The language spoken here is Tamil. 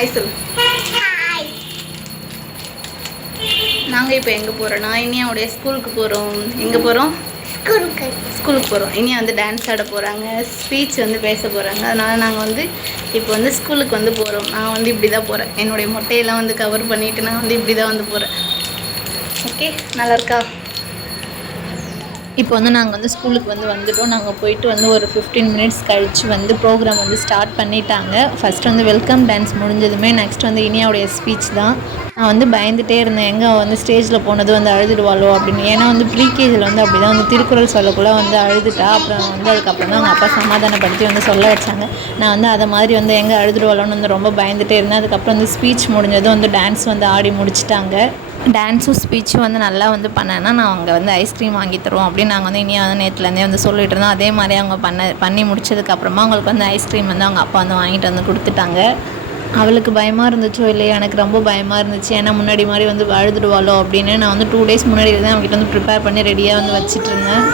ஹாய் சொல்லு. நாங்கள் இப்போ எங்கே போகிறோன்னா இனியாவுடைய ஸ்கூலுக்கு போகிறோம். எங்கே போகிறோம்? ஸ்கூலுக்கு போகிறோம். இனியா வந்து டான்ஸ் ஆட போகிறாங்க, ஸ்பீச் வந்து பேச போகிறாங்க. அதனால் நாங்கள் வந்து இப்போ வந்து ஸ்கூலுக்கு வந்து போகிறோம். நான் வந்து இப்படி தான் போகிறேன். என்னுடைய மொட்டையெல்லாம் வந்து கவர் பண்ணிவிட்டு நான் வந்து இப்படி தான் வந்து போகிறேன். ஓகே, நல்லா இருக்கா? இப்போ வந்து நாங்கள் வந்து ஸ்கூலுக்கு வந்து வந்துவிட்டோம். நாங்கள் போயிட்டு வந்து ஒரு 15 மினிட்ஸ் கழித்து வந்து ப்ரோக்ராம் வந்து ஸ்டார்ட் பண்ணிட்டாங்க. ஃபஸ்ட் வந்து வெல்கம் டான்ஸ் முடிஞ்சதுமே நெக்ஸ்ட் வந்து இனியாவுடைய ஸ்பீச் தான். நான் வந்து பயந்துகிட்டே இருந்தேன், எங்கே வந்து ஸ்டேஜில் போனது வந்து அழுதுடுவாளோ அப்படின்னு. ஏன்னா வந்து ப்ரீகேஜியில் வந்து அப்படி தான் வந்து திருக்குறள் சொல்லக்குள்ளே வந்து அழுதுட்டா. அப்புறம் வந்து அதுக்கப்புறம் தான் அவங்க அப்பா சமாதானப்படுத்தி வந்து சொல்ல வச்சாங்க. நான் வந்து அதை மாதிரி வந்து எங்கே அழுதுடுவாளோன்னு வந்து ரொம்ப பயந்துகிட்டே இருந்தேன். அதுக்கப்புறம் வந்து ஸ்பீச் முடிஞ்சதும் வந்து டான்ஸ் வந்து ஆடி முடிச்சிட்டாங்க. டான்ஸும் ஸ்பீச்சும் வந்து நல்லா வந்து பண்ணேன்னா நான் அவங்க வந்து ஐஸ்கிரீம் வாங்கி தருவோம் அப்படின்னு நாங்கள் வந்து இனியா வந்து நேற்றுலேருந்தே வந்து சொல்லிட்டு இருந்தோம். அதே மாதிரி அவங்க பண்ணி முடிச்சதுக்கப்புறமா அவங்களுக்கு வந்து ஐஸ்கிரீம் வந்து அவங்க அப்பா வந்து வாங்கிட்டு வந்து கொடுத்துட்டாங்க. அவளுக்கு பயமாக இருந்துச்சோ இல்லையா, எனக்கு ரொம்ப பயமாக இருந்துச்சு. ஏன்னா முன்னாடி மாதிரி வந்து அழுதுடுவாளோ அப்படின்னு நான் வந்து 2 டேஸ் முன்னாடி தான் அவங்ககிட்ட வந்து ப்ரிப்பேர் பண்ணி ரெடியாக வந்து வச்சுட்டு இருந்தேன்.